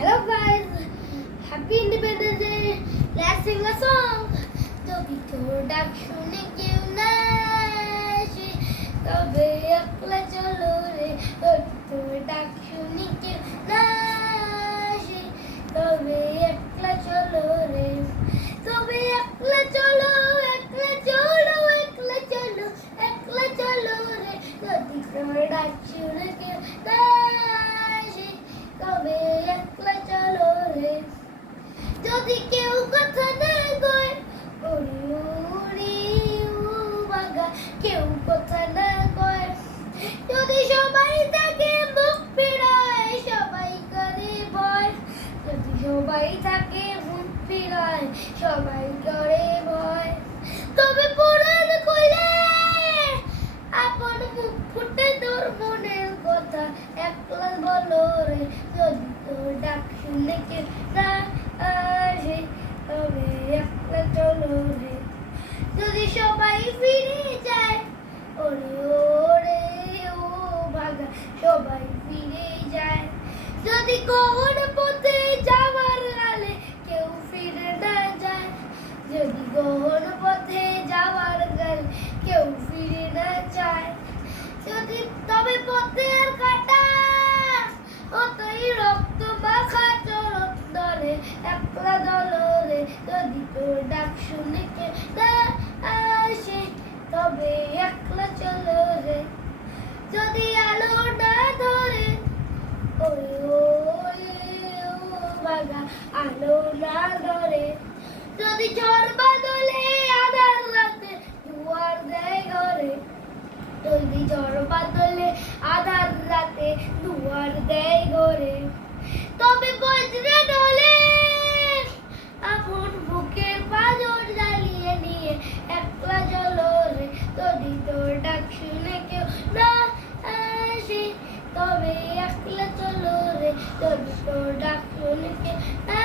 Hello guys, Happy Independence Day. Let's sing a song. যদি তোর ডাক শুনে কেউ না আসে তবে একলা চলো রে। যদি তোর ডাক শুনে কেউ না আসে তবে একলা চলো রে। তবে একলা চলো, একলা চলো, একলা চলো, একলা চলো রে। যদি তোর ডাক শুনে কেউ না আসে তবে একলা চলো রে। যদি কেউ কথা না কয় ওরে ওরে ও বাগা, কেউ কথা না কয়, যদি সবাই থাকে মুখ ফিরায় সবাই করে ভয়। যদি সবাই থাকে মুখ ফিরায় সবাই করে ভয়। তবে পুরাণ কইলে আপন মুখ ফুটে তোর মনের কথা একলা বলো রে। যদি তোর ডাক শুনে কেউ না আসে তবে একলা চলো রে। যদি সবাই ফিরে যায় ওরে ওরে ও ভাগা, সবাই ফিরে যায়। যদি কোন পথে যাওয়ার গালে কেউ ফিরে না যায়, যদি কোন পথে যাওয়ার গালে কেউ ফিরে না যায়, যদি তবে পথের কাটা অতই রক্ত মাখা চরণ দলে একলা দলরে। যদি তোর ডাক শুনে কেউ না আসে তবে একলা চলো রে। যদি আলো না ধরে ওরে ওরে ও বাগা, আলো না ধরে, যদি ঝড় বাদলে আধার রাতে দুয়ার দেয় ঘরে, যদি ঝড় বাদলে আধার রাতে দুয়ার দেয় ঘরে, তবে বজ্রে ডলে আপন বুকের পাঁজর জ্বালিয়ে নিয়ে একলা চলো রে। যদি তোর ডাক শুনে কেউ না আসে তবে একলা চলো রে। যদি তোর ডাক শুনে কেউ না